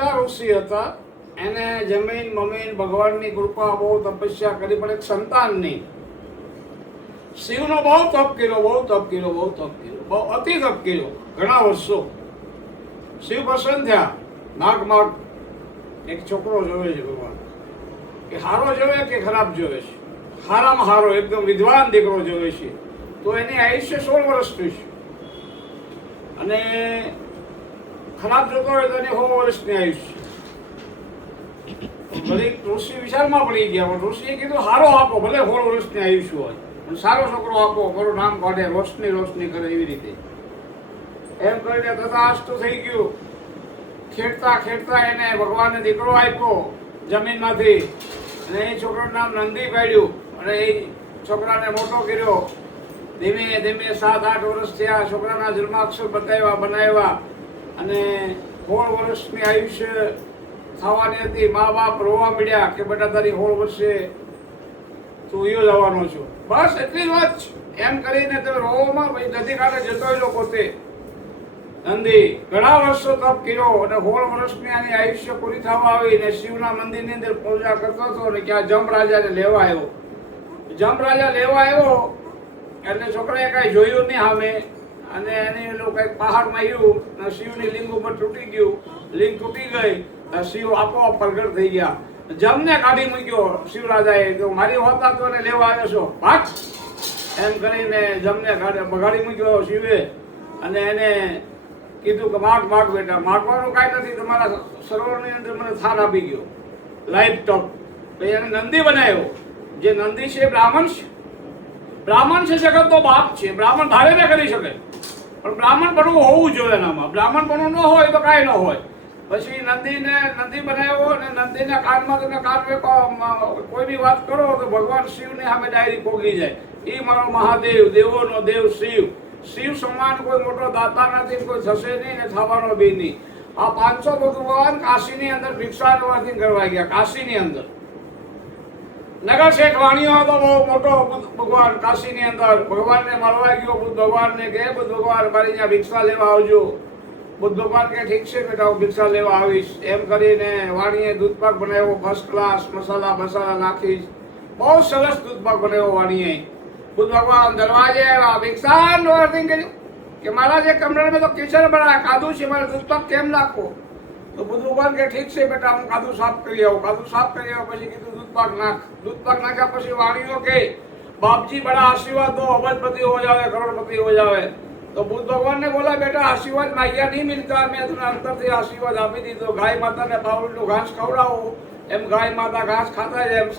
કેટલા ઋષિ હતા, એને જમીન મમીન ભગવાનની કૃપા બહુ તપસ્યા કરી, પણ એક સંતાન નહીં. શિવનો બહુ તપ કર્યો, બહુ તપ કર્યો, બહુ તપ કર્યો, બહુ અતિ તપ કર્યો, ઘણા વર્ષો. શિવ પ્રસન્ન થયા. માગ એક છોકરો જોવે છે ભગવાન, કે હારો જોવે કે ખરાબ જોવે છે. હારામાં હારો એકદમ વિદ્વાન દીકરો જોવે છે, તો એની આયુષ્ય 16 વર્ષનું છે. અને ખરાબ જોતો હોય તો એની 100 વર્ષની આયુષ્ય. ભલે ઋષિ વિચારમાં પડી ગયા, પણ ઋષિએ કીધું હારો આપો, ભલે 16 વર્ષની આયુષ્ય હોય, પણ સારો છોકરો આપો, મારું નામ કાઢે, રોશની કરે, એવી રીતે એમ કરીને તથાસ્તુ થઈ ગયું. ખેડતા એને ભગવાનને દીકરો આપ્યો જમીનમાંથી, અને એ છોકરાનું નામ નંદી પાડ્યું, અને એ છોકરાને મોટો કર્યો. ધીમે ધીમે 7-8 વર્ષ થયા, છોકરાના જન્માક્ષર બનાવ્યા, અને 16 વર્ષની આયુષ્ય થવાની હતી. મા બાપ રોવા મળ્યા કે બેટા તારી 16 વર્ષે તું યો જવાનો છો, બસ એટલી વાત છે. એમ કરીને તમે રોવામાં નદી કાંઠે જતો રહ્યો પોતે. નંદી ઘણા વર્ષો તપ કર્યો, અને 16 વર્ષની આની આયુષ્ય પૂરી થવા આવી, ને શિવના મંદિરની અંદર પૂજા કરતો હતો, ને ક્યાં જમરાજાને લેવા આવ્યો. જમરાજા લેવા આવ્યો એટલે છોકરાએ કાંઈ જોયું નહીં સામે, અને એને એનું કંઈક પહાડમાં આવ્યું, અને શિવની લિંગ ઉપર તૂટી ગયું. લિંગ તૂટી ગઈ, શિવ આપોઆપ પ્રગટ થઈ ગયા. જમને કાઢી મૂક્યો શિવરાજાએ, કે મારી હોતા તો એને લેવા આવ્યો છો, ભાગ એમ કરીને જમને બગાડી મૂક્યો શિવે. અને એને કીધું કે માગ બેટા, માગવાનું કાંઈ નથી, તમારા સરોવરની અંદર મને થાન આપી ગયો લાઈફ ટોપ. તો એને નંદી બનાવ્યો. જે નંદી છે એ બ્રાહ્મણ છે. બ્રાહ્મણ છે જગતનો બાપ છે. બ્રાહ્મણ ધારે ન કરી શકે, પણ બ્રાહ્મણ બનવું હોવું જોઈએ એનામાં. બ્રાહ્મણ બનવું ન હોય તો કાંઈ ન હોય. પછી નંદીને નંદી બનાવ્યો, અને નંદીના કાનમાં તમે કોઈ બી વાત કરો તો ભગવાન શિવની સામે ડાયરી પોગી જાય. એ મારો મહાદેવ, દેવોનો દેવ શિવ. શિવ સમાન કોઈ મોટો દાતા નથી, કોઈ થશે નહીં ને થવાનો બી નહીં. આ 500 ભગવાન કાશીની અંદર ભિક્ષાટવાથી કરવા ગયા. કાશીની અંદર નગર શેઠ વાણીઓ હતો બહુ મોટો ભગવાન. કાશીની અંદર ભગવાનને મળવા ગયો બુદ્ધ ભગવાનને, કે બુદ્ધ ભગવાન મારી ત્યાં ભિક્ષા લેવા આવજો. બુદ્ધ ભગવાન કે ઠીક છે બેટા, હું ભિક્ષા લેવા આવીશ. એમ કરીને વાણીએ દૂધપાક બનાવ્યો, ફર્સ્ટ ક્લાસ, મસાલા નાખીશ. બહુ સરસ દૂધપાક બનાવ્યો વાણીએ. બુદ્ધ ભગવાન દરવાજે આવ્યા, ભિક્ષાનું અર્થિંગ કર્યું કે મારા જે કમરામાં તો કિચન બનાવ્યા, કાદું છે, મારે દૂધપાક કેમ નાખવો? તો બુદ્ધ ભગવાન કે ઠીક છે બેટા, હું કાદું સાફ કરી આવું. કાદું સાફ કરી આવ્યા પછી કીધું દૂધપાક નાખ. દૂધપાક નાખ્યા પછી વાણીઓ કે બાપજી બડા આશીર્વાદ દો, અબજપતિ હો જાવે, કરોડપતિ હો જાવે. તો બુદ્ધ ભગવાન ને બોલા બેટા, આશીર્વાદ માગ્યા નહીં મિલતા, મેં તમને અંતરથી આશીર્વાદ આપી દીધો. ગાય માતાને પાવડીનું ઘાસ ખવડાવો, એમ ગાય માતા ઘાસ ખાતા જાય, એમ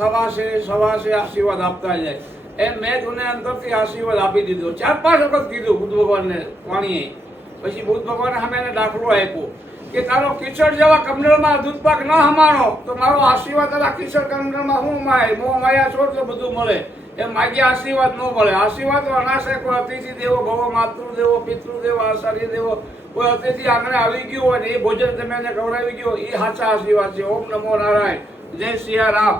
સવાસે આશીર્વાદ આપતા જાય. એમ મેં તમને અંતરથી આશીર્વાદ આપી દીધો. 4-5 વખત કીધું બુદ્ધ ભગવાનને વાણીએ. પછી બુદ્ધ ભગવાને સામે એને દાખલો આપ્યો કે તારો કિચડ જેવા કમંડળમાં દૂધપાક ન હમાણો તો મારો આશીર્વાદ તારા કિચડ કમંડળમાં હું માય મોહ માયા છોડ તો બધું મળે. એમ માગ્યા આશીર્વાદ ન મળે. આશીર્વાદ તો અનાશે કોઈ અતિથિ દેવો ભવો, માતૃદેવો, પિતૃદેવો, આચાર્ય દેવો. કોઈ અતિથિ આંગણે આવી ગયું હોય ને એ ભોજન તમે એને ખવડાવી ગયો, એ સાચા આશીર્વાદ છે. ઓમ નમો નારાયણ, જય સિયારામ.